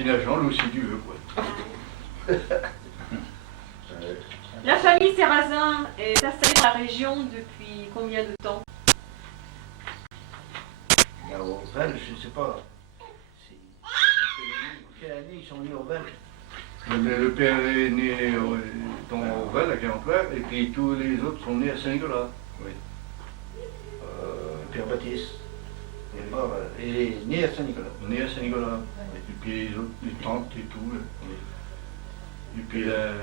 puis la jambe aussi tu veux quoi. La famille Serrazin est installée dans la région depuis combien de temps? Là, au Val, je ne sais pas. Quelle année ils sont venus au Val? Le père est né au Val, à Carentoir, et puis tous les autres sont nés à Saint-Nicolas. Oui. Père Baptiste. Il est né à Saint-Nicolas. Né à Saint-Nicolas. Et puis les autres, les tantes et tout. Là. Et puis la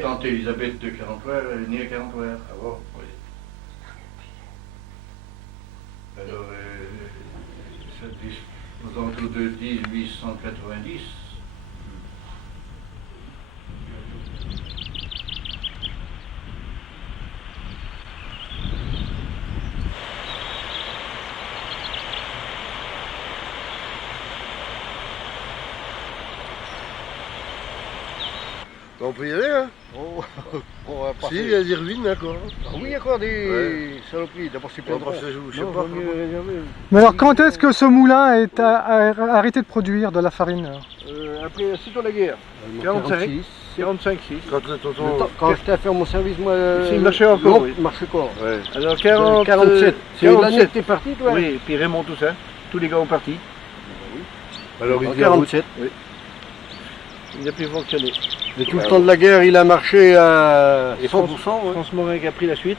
tante Elisabeth de Carentoir, elle est née à Carentoir. Ah bon? Oui. Alors, ça dit aux alentours de 1890. On peut y aller, hein? Oh, on va passer. Si, il y a des ruines, d'accord. Ah oui, il y a encore des saloperies. D'abord, c'est plein de ronds. Je sais Non, pas. vaut mieux réserver. Mais alors, quand est-ce que ce moulin a arrêté de produire de la farine alors? Après, sitôt la guerre. 45, 45, 6. Quand le tonton... Quand j'étais à faire mon service, moi. il marchait encore, non, oui. il marchait encore. Ouais. Alors 47. C'est l'année que t'es parti, toi? Oui, et puis Raymond, tout ça. Tous les gars ont parti. Alors il En dit à route. 47. Oui. Il n'a plus fonctionné. Et tout le temps de la guerre, il a marché à Et 100%. France Morin qui a pris la suite.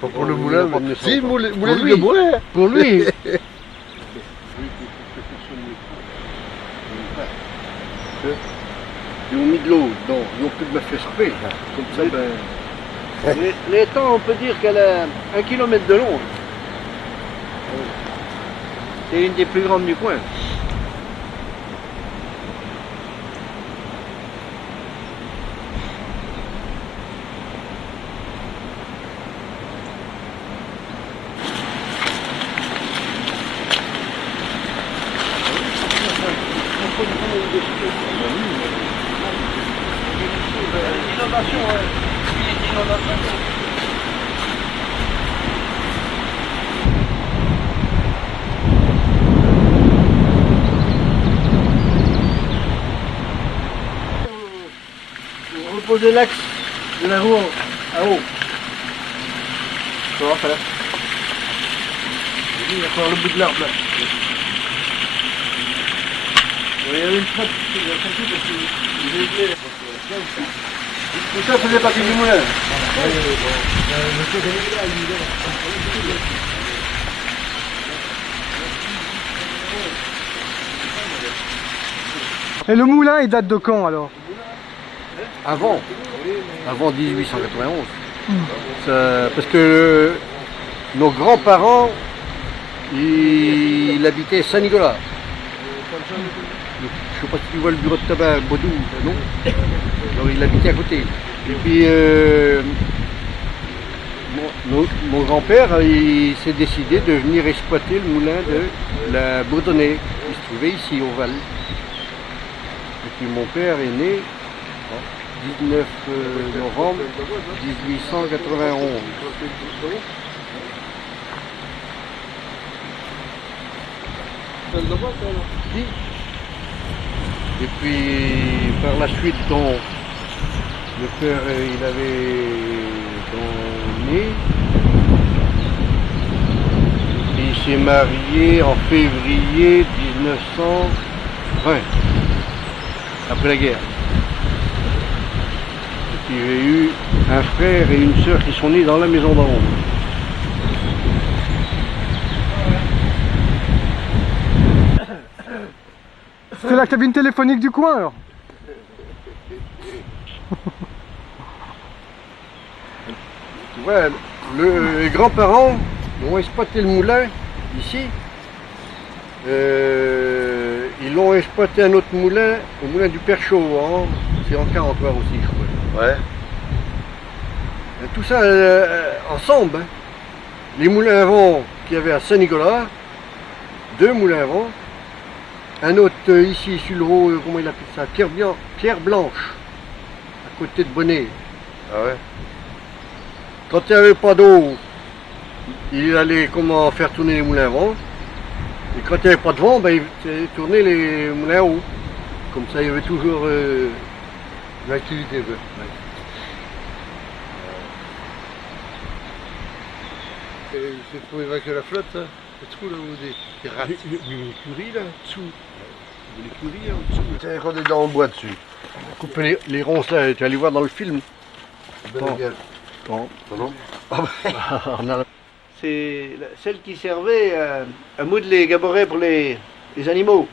Pas pour le moulin, il a pas de mais... naissance. Si, moulin Pour de lui. Bourret. Pour lui. Ils ont mis de l'eau dedans, ils ont plus de me faire souper. Comme ça, ben. L'étang, on peut dire qu'elle a 1 km de long. C'est une des plus grandes du coin. Vous reposez l'axe de la roue à haut. Ça va faire. Il va faire le bout de l'arbre là. Il y avait une trappe, il y a trappé parce qu'il est... Tout ça faisait partie du moulin. Et le moulin, il date de quand alors? Avant 1891. Parce que nos grands-parents, ils habitaient Saint-Nicolas. Je ne sais pas si tu vois le bureau de tabac Baudou, non? Alors il habitait à côté. Et puis mon grand-père, il s'est décidé de venir exploiter le moulin de la Bourdonnais, qui se trouvait ici au Val. Et puis mon père est né 19 novembre 1891. Si. Et puis par la suite, donc, le père il avait né. Et il s'est marié en février 1920, après la guerre. Il y avait eu un frère et une sœur qui sont nés dans la maison d'en haut. C'est la cabine téléphonique du coin alors? Tu vois, les grands-parents ont exploité le moulin ici. Ils l'ont exploité un autre moulin, au moulin du Perchaud, hein. C'est en Carentoir aussi, je crois. Ouais. Et tout ça ensemble. Hein. Les moulins à vent qu'il y avait à Saint-Nicolas, 2 moulins à vent. Un autre ici sur le haut, comment il appelle ça, Pierre Blanche, à côté de Bonnet. Ah ouais. Quand il n'y avait pas d'eau, il allait comment faire tourner les moulins à vent. Et quand il n'y avait pas de vent, ben, il tournait les moulins hauts. Comme ça, il y avait toujours l'activité. C'est pour évacuer la flotte, ça? C'est trop là où des rats. L'écurie là, dessous. L'écurie là en dessous. Tiens, quand on est dans le bois dessus. Couper les ronces là, tu vas aller voir dans le film. Belle gueule. Bon. Non. C'est celle qui servait à moudre les gaborets pour les animaux.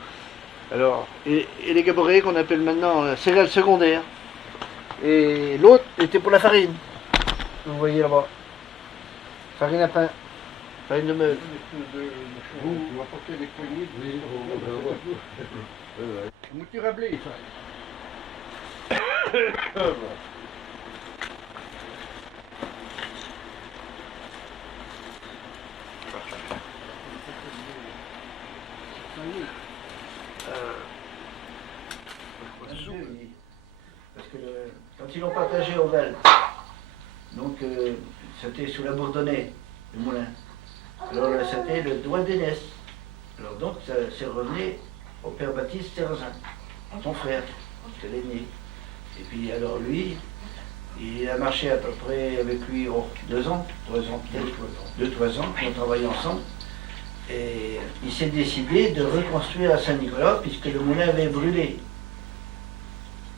Alors, et les gaborets qu'on appelle maintenant céréales secondaires. Et l'autre était pour la farine. Vous voyez là-bas. Farine à pain. Farine de meule. Vous apportez des poignées. Oui, mouture à blé, ça. Parce que quand ils l'ont partagé au Val, donc c'était sous la Bourdonnais, le moulin. Alors c'était le doigt d'Énès. Alors donc ça s'est revenu au père Baptiste Sérazin, son frère, c'est l'aîné. Et puis alors lui, il a marché à peu près avec lui 2 ans, 3 ans peut-être, 2-3 ans, on travaillait ensemble. Et il s'est décidé de reconstruire à Saint-Nicolas puisque le moulin avait brûlé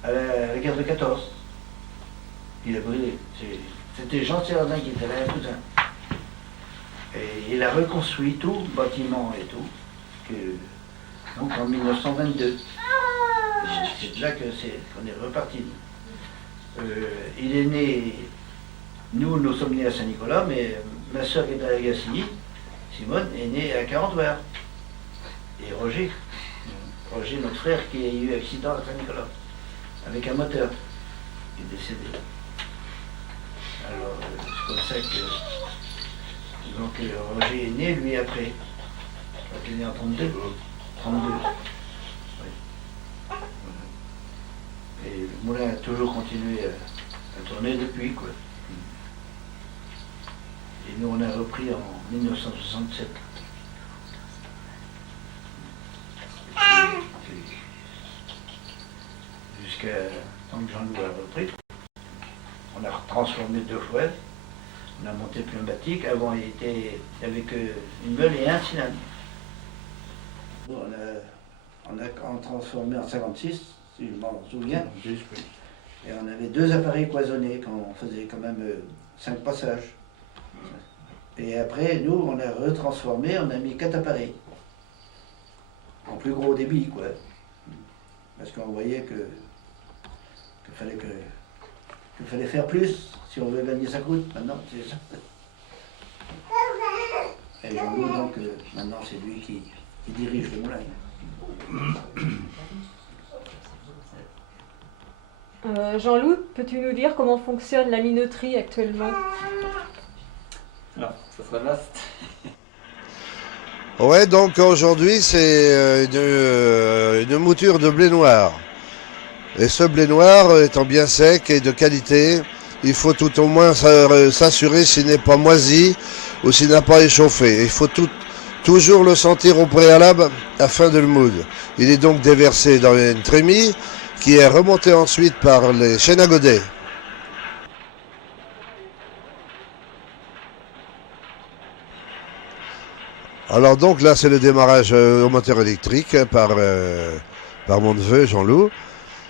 à la guerre de 14. Il a brûlé. C'était Jean Sérazin qui était là, un cousin. Et il a reconstruit tout, bâtiment et tout, donc en 1922. C'est de là qu'on est reparti. Il est né, nous sommes nés à Saint-Nicolas, mais ma soeur qui est à la Gacilly, Simone, est née à Carentoir. Et Roger, notre frère, qui a eu accident à Saint-Nicolas, avec un moteur, qui est décédé. Alors, c'est comme ça que... Donc Roger est né, lui, après. Donc, il est né en 32. 32. Oui. Et le moulin a toujours continué à tourner depuis, quoi. Et nous, on a repris en 1967. Jusqu'à tant que Jean-Loup a repris. On a transformé 2 fois. On a monté pneumatique. Avant, il était avec une meule et un cylindre. On a transformé en 56, si je m'en souviens. Et on avait 2 appareils cloisonnés quand on faisait quand même 5 passages. Et après, nous, on a retransformé, on a mis 4 appareils. En plus gros débit, quoi. Parce qu'on voyait qu'il fallait faire plus si on veut gagner sa croûte. Maintenant, c'est ça. Et Jean-Loup, donc, maintenant, c'est lui qui dirige le moulin. Jean-Loup, peux-tu nous dire comment fonctionne la minoterie actuellement? Alors, ça sera vaste. Ouais, donc aujourd'hui c'est une mouture de blé noir. Et ce blé noir étant bien sec et de qualité, il faut tout au moins s'assurer s'il n'est pas moisi ou s'il n'a pas échauffé. Il faut toujours le sentir au préalable afin de le moudre. Il est donc déversé dans une trémie qui est remontée ensuite par les chaînes à godet. Alors donc là c'est le démarrage au moteur électrique par mon neveu Jean-Loup.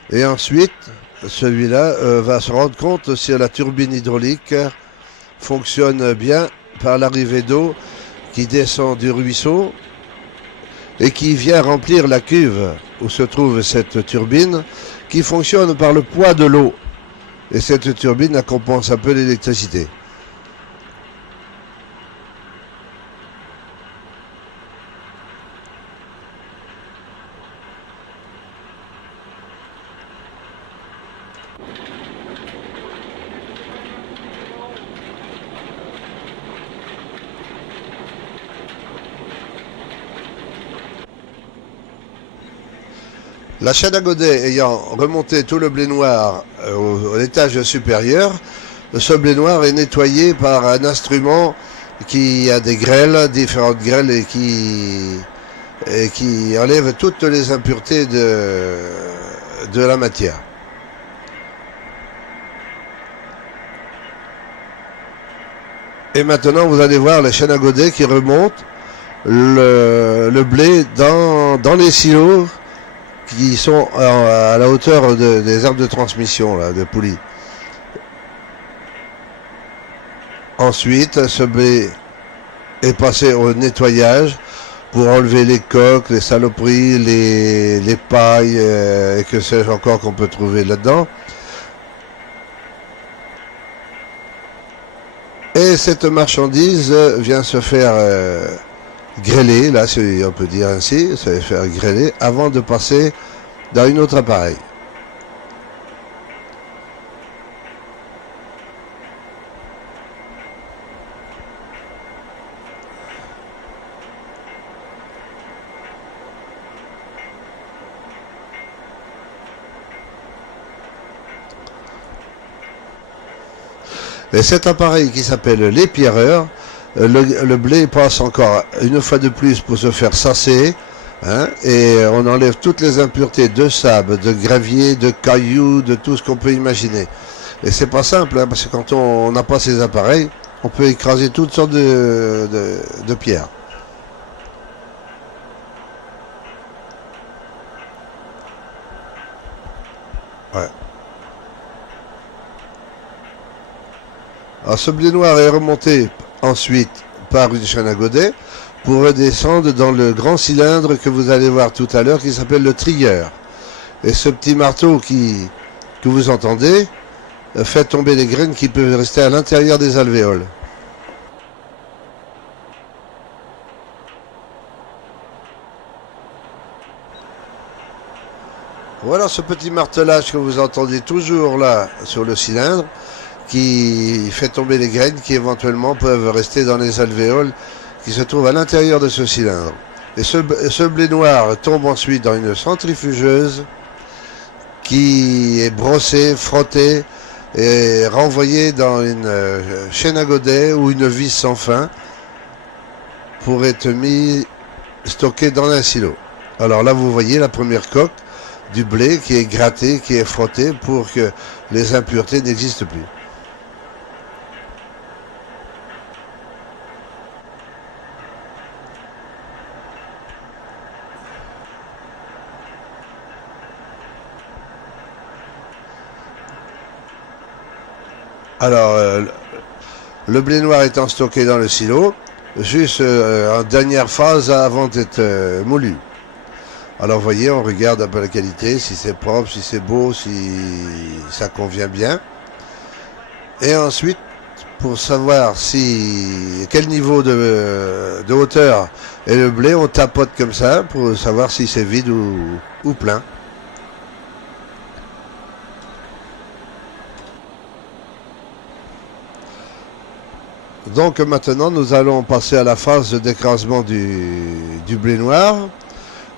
Et ensuite celui-là va se rendre compte si la turbine hydraulique fonctionne bien par l'arrivée d'eau qui descend du ruisseau et qui vient remplir la cuve où se trouve cette turbine qui fonctionne par le poids de l'eau. Et cette turbine compense un peu l'électricité. La chaîne à godet ayant remonté tout le blé noir à l'étage supérieur, ce blé noir est nettoyé par un instrument qui a des grêles, différentes grêles, et qui et qui enlève toutes les impuretés de la matière. Et maintenant, vous allez voir la chaîne à godet qui remonte le blé dans les silos qui sont à la hauteur des arbres de transmission, là, de poulies. Ensuite, ce blé est passé au nettoyage pour enlever les coques, les saloperies, les pailles, et que sais-je encore qu'on peut trouver là-dedans. Et cette marchandise vient se faire grêler, là si on peut dire ainsi, se faire grêler avant de passer dans une autre appareil. Et cet appareil qui s'appelle l'épierreur, le blé passe encore une fois de plus pour se faire sasser, hein, et on enlève toutes les impuretés de sable, de gravier, de cailloux, de tout ce qu'on peut imaginer. Et c'est pas simple, hein, parce que quand on n'a pas ces appareils, on peut écraser toutes sortes de pierres. Ouais. Alors ce blé noir est remonté ensuite par une chaîne à godet pour redescendre dans le grand cylindre que vous allez voir tout à l'heure qui s'appelle le trieur. Et ce petit marteau que vous entendez fait tomber les graines qui peuvent rester à l'intérieur des alvéoles. Voilà ce petit martelage que vous entendez toujours là sur le cylindre, qui fait tomber les graines qui éventuellement peuvent rester dans les alvéoles qui se trouvent à l'intérieur de ce cylindre. Et ce blé noir tombe ensuite dans une centrifugeuse qui est brossé, frotté et renvoyé dans une chaîne à godet ou une vis sans fin pour être stocké dans un silo. Alors là vous voyez la première coque du blé qui est grattée, qui est frottée pour que les impuretés n'existent plus. Alors, le blé noir étant stocké dans le silo, juste en dernière phase avant d'être moulu. Alors, vous voyez, on regarde un peu la qualité, si c'est propre, si c'est beau, si ça convient bien. Et ensuite, pour savoir quel niveau de hauteur est le blé, on tapote comme ça pour savoir si c'est vide ou plein. Donc maintenant, nous allons passer à la phase d'écrasement du blé noir.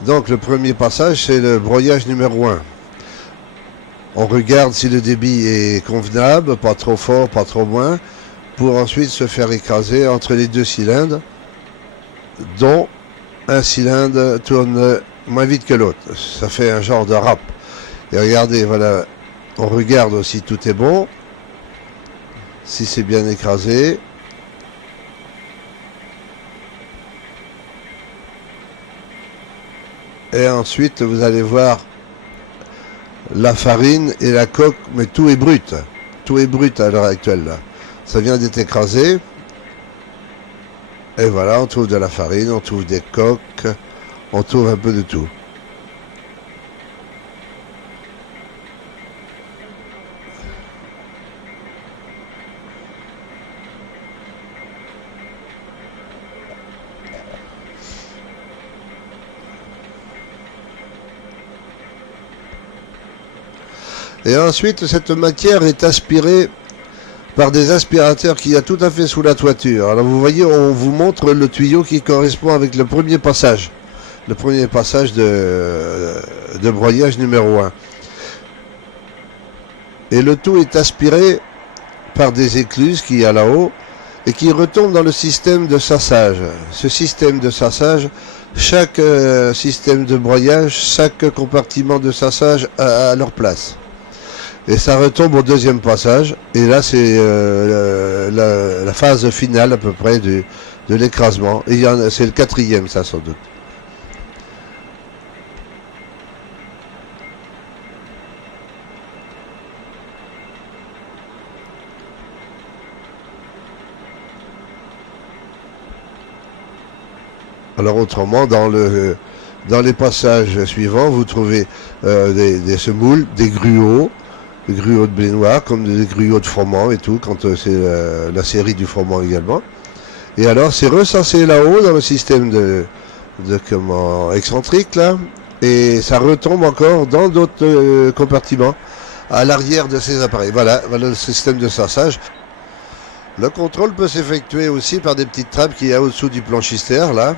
Donc le premier passage, c'est le broyage numéro 1. On regarde si le débit est convenable, pas trop fort, pas trop moins, pour ensuite se faire écraser entre les deux cylindres, dont un cylindre tourne moins vite que l'autre. Ça fait un genre de râpe. Et regardez, voilà, on regarde aussi tout est bon, si c'est bien écrasé. Et ensuite, vous allez voir la farine et la coque, mais tout est brut. Tout est brut à l'heure actuelle. Là. Ça vient d'être écrasé. Et voilà, on trouve de la farine, on trouve des coques, on trouve un peu de tout. Et ensuite, cette matière est aspirée par des aspirateurs qu'il y a tout à fait sous la toiture. Alors vous voyez, on vous montre le tuyau qui correspond avec le premier passage. Le premier passage de broyage numéro 1. Et le tout est aspiré par des écluses qu'il y a là-haut et qui retombent dans le système de sassage. Ce système de sassage chaque système de broyage, chaque compartiment de sassage à leur place. Et ça retombe au deuxième passage. Et là, c'est la phase finale à peu près de l'écrasement. Et c'est le quatrième, ça, sans doute. Alors autrement, dans les passages suivants, vous trouvez des semoules, des gruots de blé noir, comme des gruots de froment et tout, quand c'est la série du froment également. Et alors c'est recensé là-haut dans le système de excentrique là, et ça retombe encore dans d'autres compartiments à l'arrière de ces appareils. Voilà le système de sassage. Le contrôle peut s'effectuer aussi par des petites trappes qu'il y a au-dessous du planchistère là.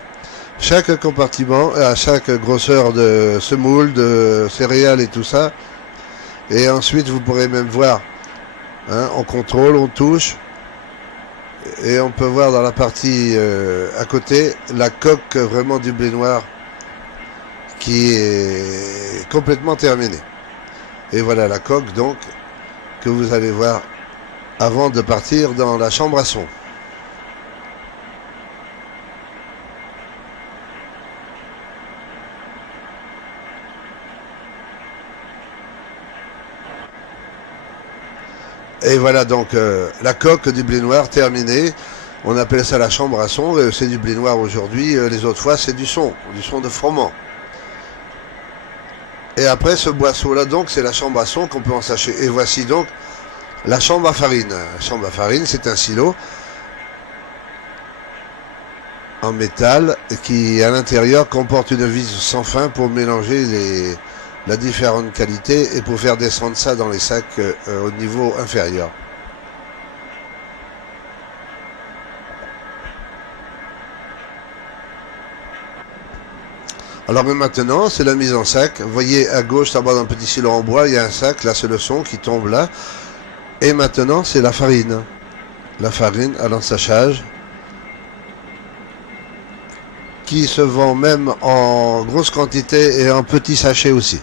Chaque compartiment, à chaque grosseur de semoule, de céréales et tout ça. Et ensuite, vous pourrez même voir, hein, on contrôle, on touche. Et on peut voir dans la partie à côté, la coque vraiment du blé noir qui est complètement terminée. Et voilà la coque donc que vous allez voir avant de partir dans la chambre à son. Et voilà donc la coque du blé noir terminée. On appelle ça la chambre à son. C'est du blé noir aujourd'hui. Les autres fois, c'est du son de froment. Et après ce boisseau-là, donc, c'est la chambre à son qu'on peut ensacher. Et voici donc la chambre à farine. La chambre à farine, c'est un silo en métal qui, à l'intérieur, comporte une vis sans fin pour mélanger la différente qualité et pour faire descendre ça dans les sacs au niveau inférieur. Alors mais maintenant, c'est la mise en sac. Vous voyez à gauche, là-bas dans le petit silo en bois, il y a un sac. Là, c'est le son qui tombe là. Et maintenant, c'est la farine. La farine à l'ensachage, qui se vend même en grosse quantité et en petits sachets aussi.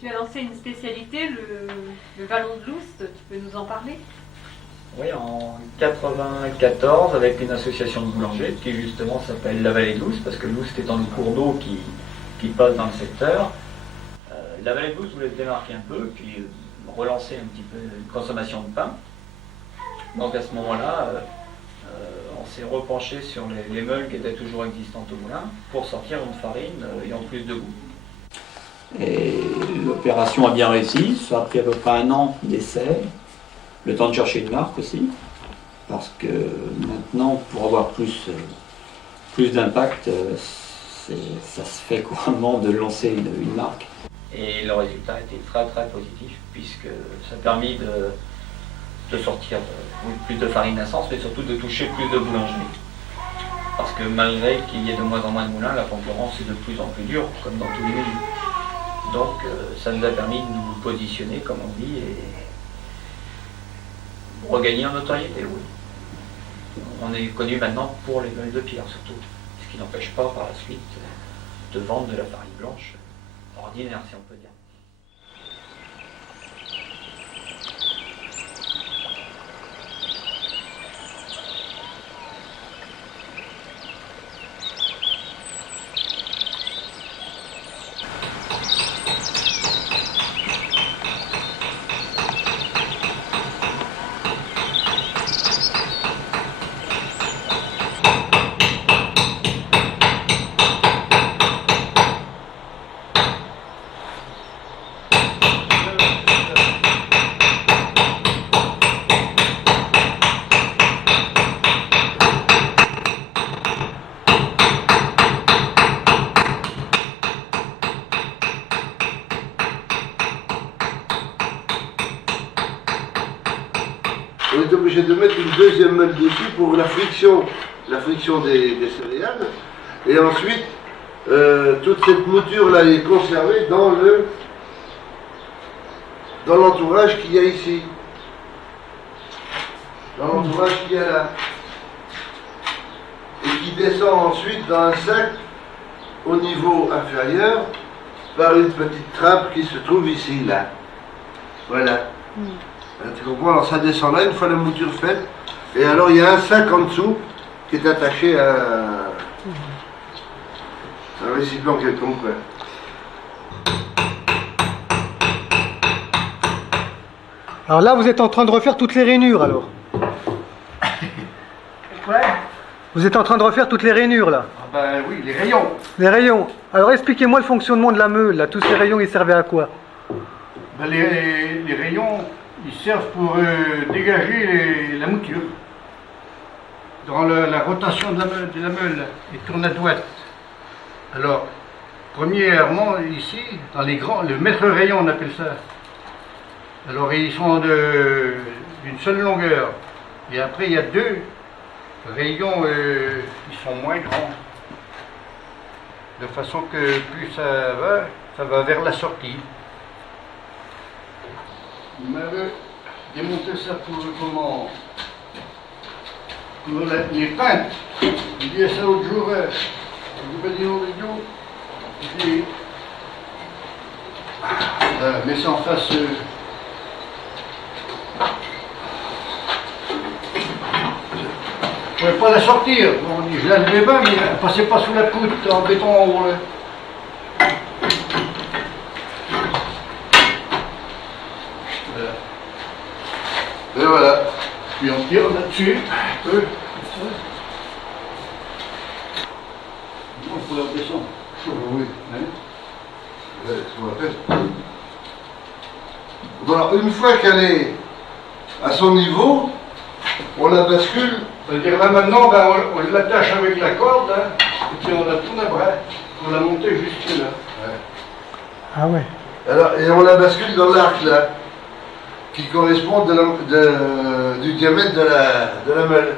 Tu as lancé une spécialité, le vallon de l'Oust, tu peux nous en parler? Oui, en 94, avec une association de boulangers qui justement s'appelle la Vallée de l'Oust, parce que l'Oust étant le cours d'eau qui passe dans le secteur. La Vallée de l'Oust voulait se démarquer un peu, puis relancer un petit peu une consommation de pain. Donc à ce moment-là, on s'est repenché sur les meules qui étaient toujours existantes au moulin pour sortir une farine ayant plus de goût. Et l'opération a bien réussi, ça a pris à peu près 1 an d'essai, le temps de chercher une marque aussi, parce que maintenant, pour avoir plus d'impact, ça se fait couramment de lancer une marque. Et le résultat a été très très positif, puisque ça a permis de sortir plus de farine d'essence, mais surtout de toucher plus de boulangeries. Parce que malgré qu'il y ait de moins en moins de moulins, la concurrence est de plus en plus dure, comme dans tous les milieux. Donc ça nous a permis de nous positionner, comme on dit, et regagner en notoriété, oui. On est connu maintenant pour les meules de pierre surtout, ce qui n'empêche pas par la suite de vendre de la farine blanche ordinaire, si on peut dire. on est obligé de mettre une deuxième meule dessus pour la friction des céréales. Et ensuite, toute cette mouture-là est conservée dans l'entourage qu'il y a ici. Dans l'entourage qu'il y a là. Et qui descend ensuite dans un sac au niveau inférieur par une petite trappe qui se trouve ici, là. Voilà. Tu comprends? Alors ça descend là une fois la mouture faite. Et alors il y a un sac en dessous qui est attaché à un récipient quelconque. Alors là, vous êtes en train de refaire toutes les rainures alors. Ouais. Vous êtes en train de refaire toutes les rainures là. Ah ben oui, les rayons. Les rayons. Alors expliquez-moi le fonctionnement de la meule là. Tous ces rayons, ils servaient à quoi? Ben, les rayons, ils servent pour dégager la mouture. Dans la rotation de la meule, ils tournent à droite. Alors, premièrement, ici, dans les grands, le mètre rayon, on appelle ça. Alors, ils sont d'une seule longueur. Et après, il y a deux rayons, ils sont moins grands. De façon que plus ça va vers la sortie. Il m'avait démonté ça pour comment? Pour les peintes. Il disait ça l'autre jour, je vais dire au vidéo. Je dis, mets ça en face. Je ne pouvais pas la sortir. On dit, je la levais bien, mais elle ne passait pas sous la poutre en béton en haut. Là. Voilà. Et voilà. Puis on tire là-dessus. On peut la descendre. Oui. Hein? Ouais, c'est ce qu'on appelle. Bon, alors, une fois qu'elle est à son niveau, on la bascule. C'est-à-dire là maintenant, ben, on l'attache avec la corde, hein, et puis on la tourne à bras pour la monter jusque là. Ouais. Ah ouais. Alors, et on la bascule dans l'arc là, qui correspond du diamètre de la meule.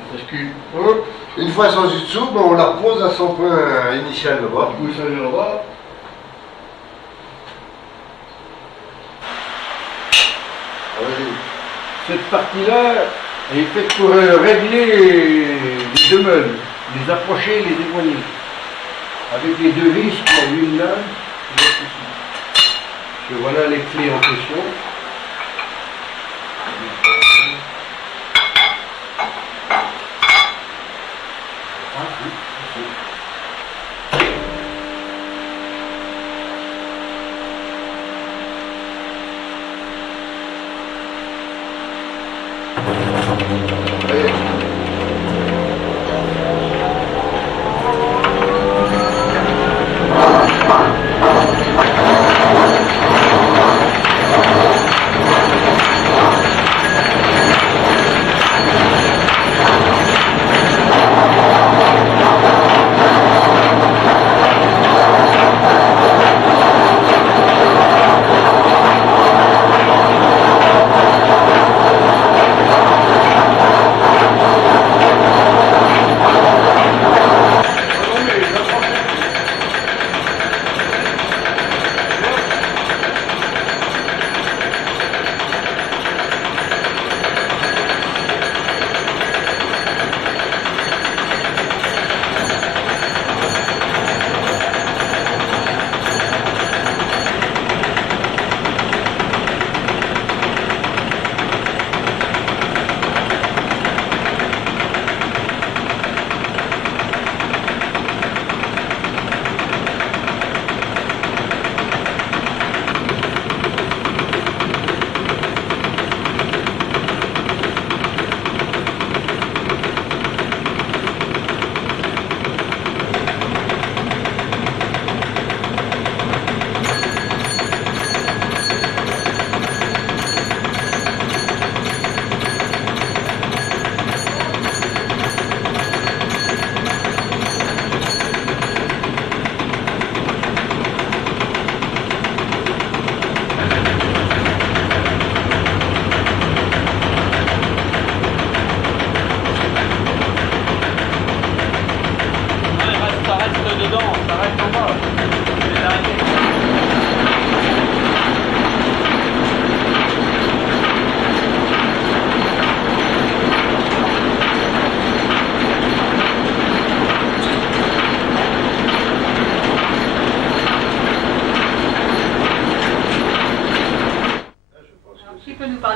On bascule. Une fois sans dessous, ben, on la repose à son point initial là-bas. Vous savez là-bas. Cette partie-là est faite pour régler les deux meules, les approcher et les éloigner. Avec les deux vis, l'une là, et l'autre ici. Et voilà les clés en question.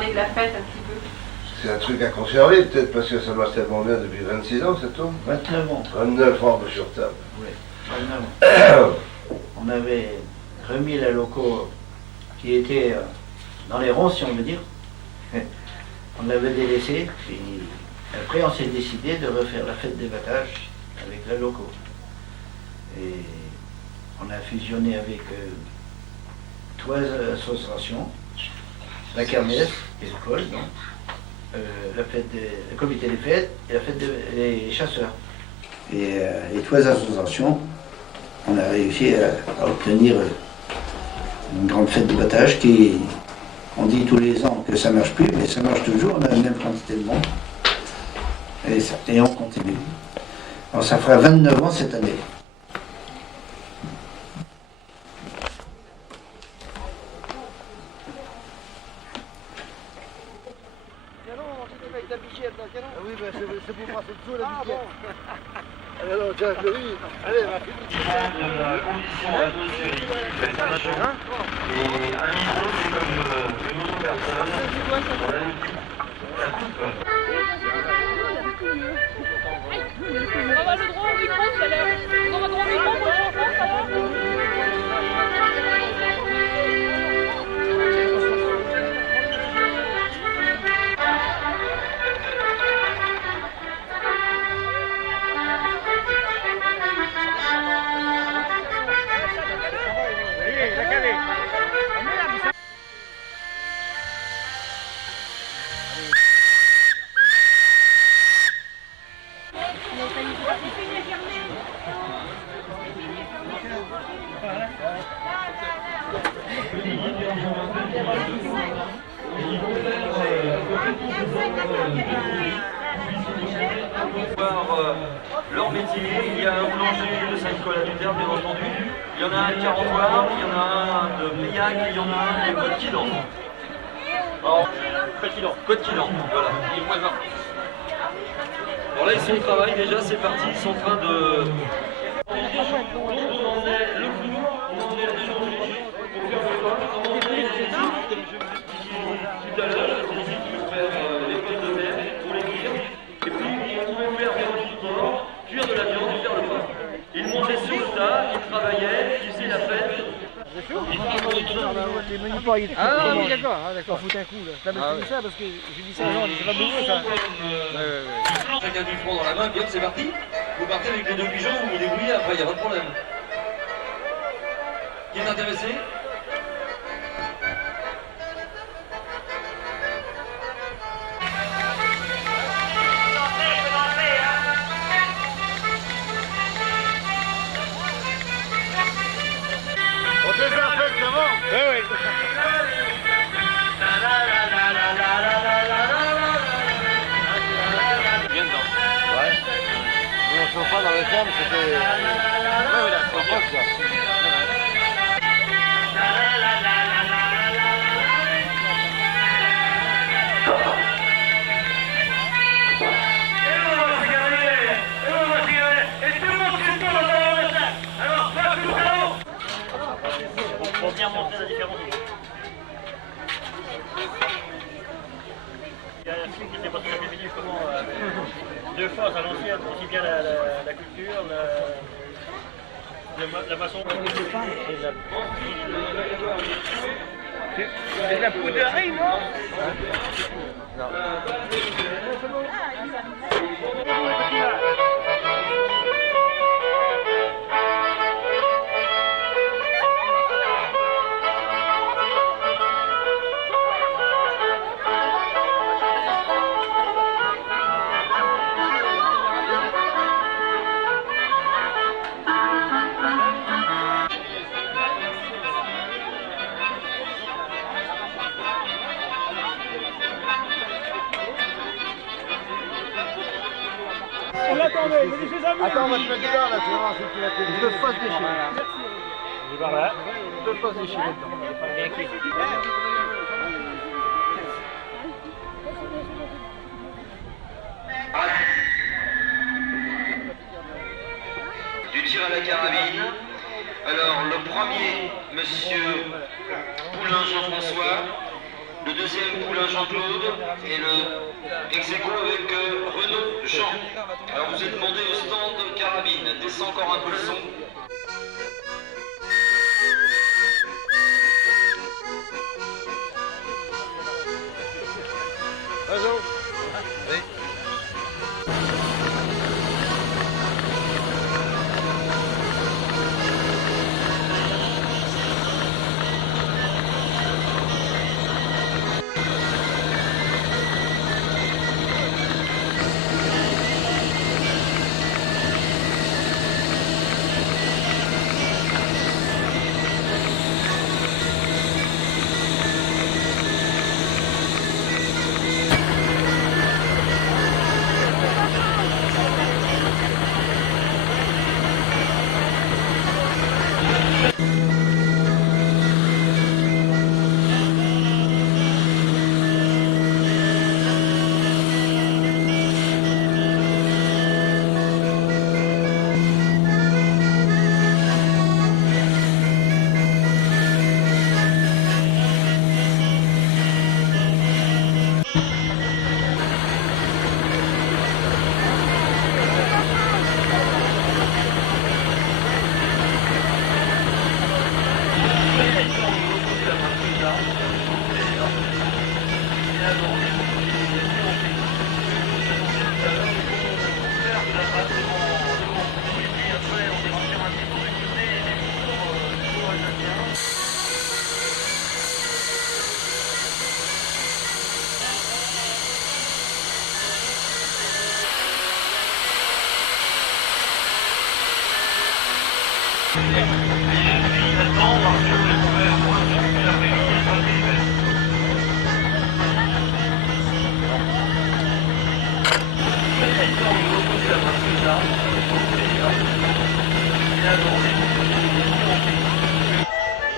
parler de la fête un petit peu. C'est un truc à conserver, peut-être parce que ça doit tellement bien depuis 26 ans, cette tombe. 29 ans. 29 ans sur table. Oui, 29 ans. On avait remis la loco qui était dans les ronces, si on veut dire. On l'avait délaissé, puis après on s'est décidé de refaire la fête des battages avec la loco. Et on a fusionné avec trois associations, la kermesse et le col, donc, le comité des fêtes et la fête des chasseurs. Et les trois associations, on a réussi à obtenir une grande fête de battage qui, on dit tous les ans que ça marche plus, mais ça marche toujours, on a la même quantité de monde. Et on continue. Alors ça fera 29 ans cette année. Oui, ben c'est pour passer dessous la biquette. Alors, tiens, je le dis. Allez, va. La condition atmosphérique qui fait la nature. Et un micro, c'est comme une autre personne. On va le droit au micro tout à l'heure. On va droit au micro pour le changement, ça va? Leur métier, il y a un boulanger de Saint-Nicolas-du-Terre, bien entendu. Il y en a un de Carentoir, il y en a un de Peillac, et il y en a un de Côte-Quilan. Alors, Côte-Quilan, voilà, il est moins 20. Alors là, ils sont au travail déjà, c'est parti, ils sont en train de... On en est le flou, on en est la démarche pour faire le pas, on en est les tout à l'heure, on dit qu'il faut faire les pommes de terre pour les cuire, et puis on pouvait faire des rôtis de porc, cuire de la viande et faire le pain. Ils mangeaient sur le tas, ils travaillaient, ils faisaient la fête. Ah oui, d'accord, d'accord. Faut un coup là. T'as même dit ça parce que j'ai dit ça aux gens, c'est pas besoin ça. Chacun du front dans la main, puis hop, c'est parti. Vous partez avec les deux pigeons, vous vous débrouillez, après il n'y a pas de problème. Qui est intéressé? On désinfecte avant. Oui, oui. Bien dedans. Ouais. Nous on chauffe pas dans les fermes, c'était... Ouais, oui, d'accord. C'est pas ça. Pour bien montrer la différence. Il y a un film qui n'était pas très féminin, comment deux fois à l'ancienne, aussi bien la culture, la maçon. C'est de la poudrerie, non? Non. On l'attendait, il est chez amis. Attends, on va te mettre dedans là, tu vas voir si tu vas te... Ils peuvent pas se déchirer. Il est par là. Ils peuvent pas se déchirer dedans. Du tir à la carabine. Alors le premier, monsieur Poulain Jean-François, Le deuxième poulain Jean-Claude et le ex-aequo avec Renaud Jean. Alors vous êtes demandé au stand carabine, descend encore un peu le son.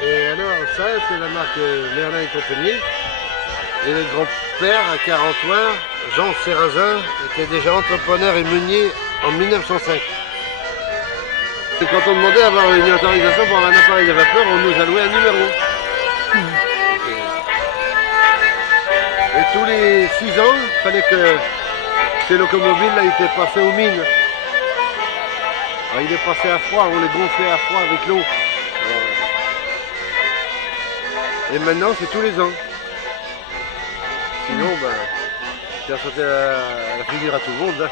Et alors, ça, c'est la marque Merlin et compagnie. Et le grand-père à Carentoir, Jean Serrazin, était déjà entrepreneur et meunier en 1905. Et quand on demandait à avoir une autorisation pour avoir un appareil de vapeur, on nous allouait un numéro. Et tous les 6 ans, il fallait que ces locomobiles là étaient passées aux mines. Alors, il est passé à froid, on les gonflait à froid avec l'eau. Et maintenant, c'est tous les ans. Sinon, ben, tu as sauté à la figure à tout le monde, là,